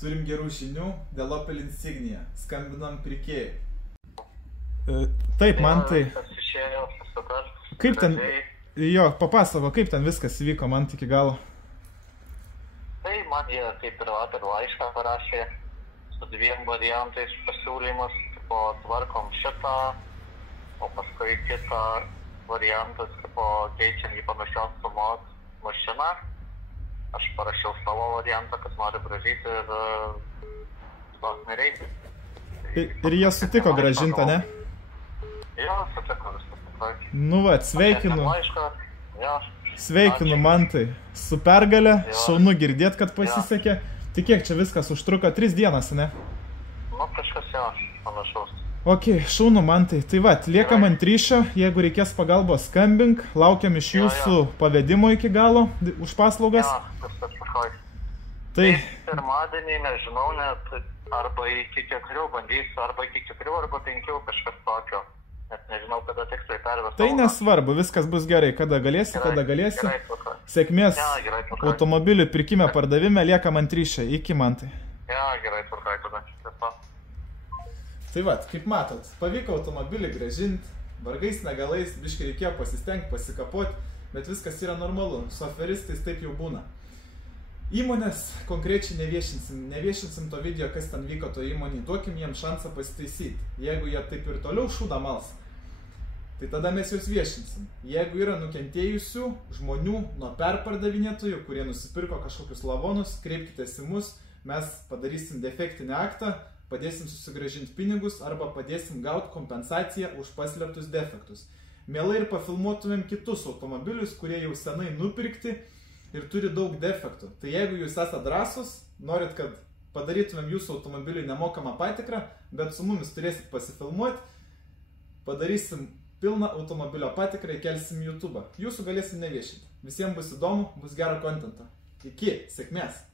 Turim gerų žinių dėl Opel Insignia. Skambinam pirkėjui. Taip, man tai... Kaip ten... Jo, papasako, kaip ten viskas įvyko, man iki galo. Tai man jie kaip ir vakar laišką parašė su 2 variantais pasiūlymus, tipo tvarkom šitą, o paskui kitą variantas, tipo keičiam į panašios sumos mašiną. Aš parašiau savo variantą, kad noriu gražyti ir tos nereikia. Ir jie sutiko gražintą, ne? Jo, sutiko viskas. Nu va, sveikinu. Sveikinu, Mantai. Su pergale, šaunu girdėt, kad pasisekė. Tai kiek čia viskas užtruko? 3 dienas, ne? Nu, kažkas jo, panašaus. Ok, šaunu, Mantai. Tai va, liekam ant ryšio, jeigu reikės pagalbos skambink, laukiam iš jūsų pavedimo iki galo už paslaugas. Jo, viskas kažkoj. Tai... Pirmadienį, nežinau, net arba iki 4 bandysiu, arba iki 4, arba 5 kažkas tokio. Net nežinau, kada tiksliai pervės. Tai nesvarbu, viskas bus gerai, kada galėsi, kada galėsi. Sėkmės automobilių pirkime, pardavime, liekam ant ryšio. Iki, Mantai. Ja, gerai, tvarkai, tada. Tai va, kaip matot, pavyko automobilį gražinti, vargais negalais, biškai reikėjo pasistengti, pasikapoti, bet viskas yra normalu, su aferistais taip jau būna. Įmonės konkrečiai neviešinsim to video, kas ten vyko to įmonį, duokim jiems šansą pasitaisyti. Jeigu jie taip ir toliau šūdą mals, tai tada mes juos viešinsim. Jeigu yra nukentėjusių žmonių nuo perpardavinėtojų, kurie nusipirko kažkokius lavonus, kreipkitės į mus, mes padarysim defektinį aktą, padėsim susigrąžinti pinigus arba padėsim gauti kompensaciją už paslėptus defektus. Mielai ir pafilmuotumėm kitus automobilius, kurie jau senai nupirkti ir turi daug defektų. Tai jeigu jūs esate drąsus, norit, kad padarytumėm jūsų automobiliui nemokamą patikrą, bet su mumis turėsit pasifilmuoti, padarysim pilną automobilio patikrą, įkelsim į YouTube. Jūsų galėsim neviešinti. Visiems bus įdomu, bus gero kontento. Iki, sėkmės!